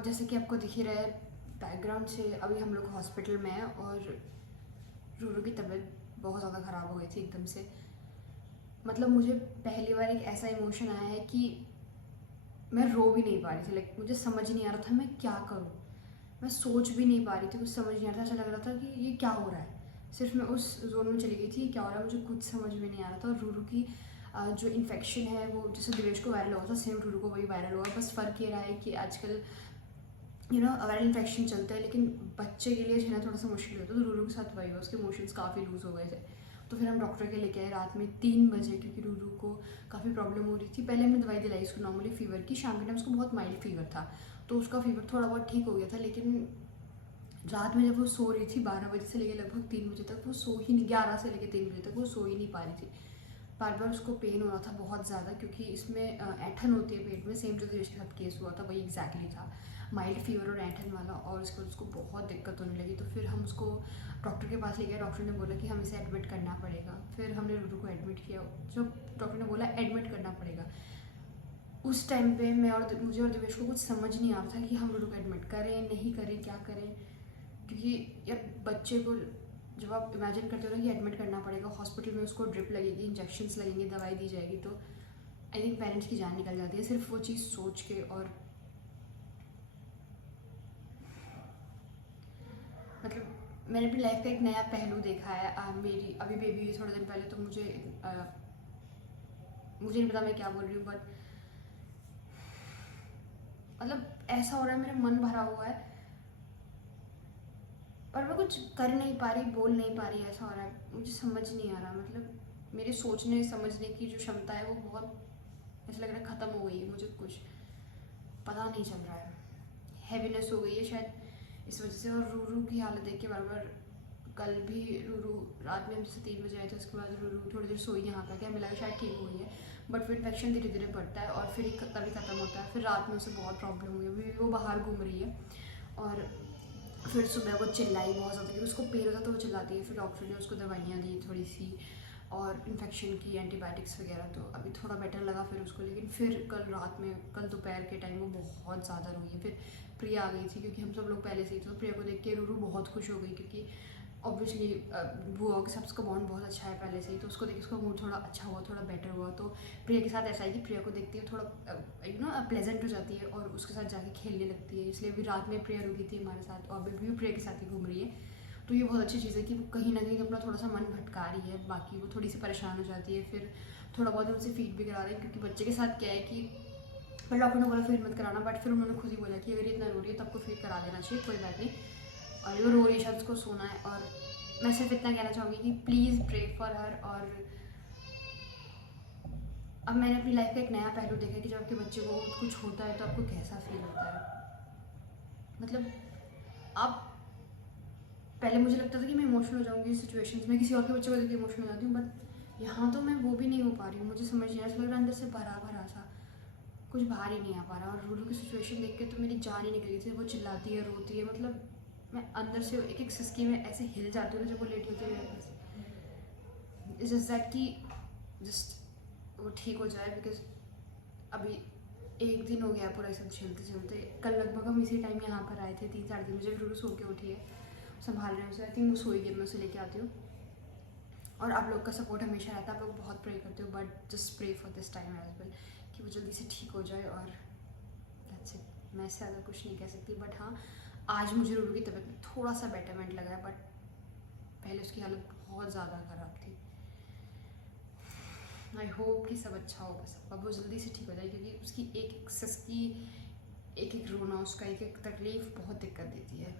जैसे कि आपको दिख ही रहा है बैकग्राउंड से, अभी हम लोग हॉस्पिटल में हैं और रूरू की तबीयत बहुत ज़्यादा ख़राब हो गई थी एकदम से। मतलब मुझे पहली बार एक ऐसा इमोशन आया है कि मैं रो भी नहीं पा रही थी। लाइक मुझे समझ नहीं आ रहा था मैं क्या करूँ। मैं सोच भी नहीं पा रही थी, कुछ समझ नहीं आ रहा था। ऐसा लग रहा था कि ये क्या हो रहा है। सिर्फ मैं उस जोन में चली गई थी, क्या हो रहा है मुझे कुछ समझ में नहीं आ रहा था। और रूरू की जो इन्फेक्शन है वो जैसे दिवेश को वायरल हुआ था, सेम रूरू को वही वायरल हुआ। बस फ़र्क ये रहा है कि आजकल वायरल इन्फेक्शन चलता है, लेकिन बच्चे के लिए झेलना थोड़ा सा मुश्किल होता है। तो रूरू के साथ वही हुआ, उसके इमोशंस काफ़ी लूज़ हो गए थे। तो फिर हम डॉक्टर के लेके आए रात में 3 बजे, क्योंकि रूरू को काफ़ी प्रॉब्लम हो रही थी। पहले हमने दवाई दिलाई उसको नॉर्मली फ़ीवर की, शाम के टाइम उसको बहुत माइल्ड फ़ीवर था, तो उसका फ़ीवर थोड़ा बहुत ठीक हो गया था। लेकिन रात में जब वो सो रही थी 12 बजे से लेकर लगभग 3 बजे तक, वो सो ही नहीं, 11 से लेकर 3 बजे तक वो सो ही नहीं पा रही थी। बार बार उसको पेन हो रहा था बहुत ज़्यादा, क्योंकि इसमें ऐंठन होती है पेट में। सेम जो देश के साथ केस हुआ था वही एग्जैक्टली था, माइल्ड फीवर और ऐंठन वाला। और उसके बाद उसको बहुत दिक्कत होने लगी। तो फिर हम उसको डॉक्टर के पास ले गए। डॉक्टर ने बोला कि हम इसे एडमिट करना पड़ेगा। फिर हमने रूरू को एडमिट किया। जब डॉक्टर ने बोला एडमिट करना पड़ेगा, उस टाइम पे मुझे और दिवेश को कुछ समझ नहीं आ रहा था कि हम रूरू को एडमिट करें नहीं करें, क्या करें। क्योंकि यार बच्चे को जब आप इमेजिन करते हो ना कि एडमिट करना पड़ेगा हॉस्पिटल में, उसको ड्रिप लगेगी, इंजेक्शन्स लगेंगे, दवाई दी जाएगी, तो आई थिंक पेरेंट्स की जान निकल जाती है सिर्फ वो चीज़ सोच के। और मतलब मैंने अपनी लाइफ का एक नया पहलू देखा है। मेरी अभी बेबी हुई थोड़े दिन पहले, तो मुझे नहीं पता मैं क्या बोल रही हूँ, बट मतलब ऐसा हो रहा है, मेरा मन भरा हुआ है पर मैं कुछ कर नहीं पा रही, बोल नहीं पा रही। ऐसा हो रहा है, मुझे समझ नहीं आ रहा। मतलब मेरी सोचने समझने की जो क्षमता है वो बहुत, ऐसा लग रहा है ख़त्म हो गई है। मुझे कुछ पता नहीं चल रहा है, हैवीनेस हो गई है शायद इस वजह से। और रूरू की हालत देख के बार बार, कल भी रूरू रात में हम जैसे 3 बजे आए थे, उसके बाद रूरू थोड़ी देर सोई यहाँ पे, क्या हमें लगा शायद ठीक हो गई है। बट फिर इन्फेक्शन धीरे धीरे बढ़ता है और फिर कभी ख़त्म होता है। फिर रात में उसे बहुत प्रॉब्लम हुई है, अभी वो बाहर घूम रही है। और फिर सुबह वो चिल्लाई बहुत ज़्यादा, क्योंकि उसको पेन होता तो वो चिल्लाती है। फिर डॉक्टर ने उसको दवाइयाँ दी थोड़ी सी और इन्फेक्शन की एंटीबायोटिक्स वगैरह, तो अभी थोड़ा बेटर लगा फिर उसको। लेकिन फिर कल दोपहर के टाइम वो बहुत ज़्यादा रोई है। फिर प्रिया आ गई थी, क्योंकि हम सब लोग पहले से ही, तो प्रिया को देख के रूरू बहुत खुश हो गई, क्योंकि ऑब्वियसली बुआ के साथ उसका बॉन्ड बहुत अच्छा है पहले से ही। तो उसको देख के उसका मूड थोड़ा अच्छा हुआ, थोड़ा बेटर हुआ। तो प्रिया के साथ ऐसा है कि प्रिया को देखती है थोड़ा प्लेजेंट हो जाती है और उसके साथ जाके खेलने लगती है। इसलिए अभी रात में प्रिया रुकी थी हमारे साथ और बेबी भी प्रिया के साथ ही घूम रही है। तो ये बहुत अच्छी चीज़ है कि वो कहीं ना कहीं अपना थोड़ा सा मन भटका रही है। बाकी वो थोड़ी सी परेशान हो जाती है, फिर थोड़ा बहुत उनसे फीड भी करा रहे हैं, क्योंकि बच्चे के साथ क्या है कि पर डॉक्टर ने बोला फीड मत कराना, बट फिर उन्होंने खुद ही बोला कि अगर ये इतना रो रही है तो आपको फीड करा देना चाहिए, कोई बात नहीं। और वो रो रही है, शायद उसको सोना है। और मैं सिर्फ इतना कहना चाहूँगी कि प्लीज़ प्रे फॉर हर। और अब मैंने अपनी लाइफ का एक नया पहलू देखा कि जब आपके बच्चे को कुछ होता है तो आपको कैसा फील होता है। मतलब आप, पहले मुझे लगता था कि मैं इमोशनल हो जाऊँगी इस सिचुएशंस में, किसी और के बच्चे को देख के इमोशनल हो जाती हूँ, बट यहाँ तो मैं वो भी नहीं हो पा रही हूँ। मुझे समझ नहीं आ रहा, ऐसा लग रहा है अंदर से भरा भरा सा, कुछ बाहर ही नहीं आ पा रहा। और रूरू की सिचुएशन देख के तो मेरी जान ही निकल गई थी। वो चिल्लाती है, रोती है, मतलब मैं अंदर से एक एक सिसकी में ऐसे हिल जाती हूँ जब वो लेटी होती है मेरे पास। इट्स जस्ट दैट कि जस्ट वो ठीक हो जाए, बिकॉज अभी 1 दिन हो गया पूरा सब झेलते झेलते। कल लगभग हम इसी टाइम यहाँ पर आए थे, 3 साढ़े 3 बजे। रूरू सो के उठी है, संभाल रहे हैं उसे। आई थिंक वो सोई गई, मैं उसे लेके आती हूँ। और आप लोग का सपोर्ट हमेशा रहता है, आप लोग बहुत प्रे करते हो, but just pray for this time as well कि वो जल्दी से ठीक हो जाए। और दैट्स इट, मैं इससे ज़्यादा कुछ नहीं कह सकती। बट हाँ, आज मुझे रूरू की तबीयत में थोड़ा सा बेटरमेंट लगा है, बट पहले उसकी हालत बहुत ज़्यादा ख़राब थी। आई होप कि सब अच्छा होगा, सब अब वो जल्दी से ठीक हो जाए, क्योंकि उसकी एक एक सस की एक एक रोना, उसका एक एक तकलीफ़ बहुत दिक्कत देती है।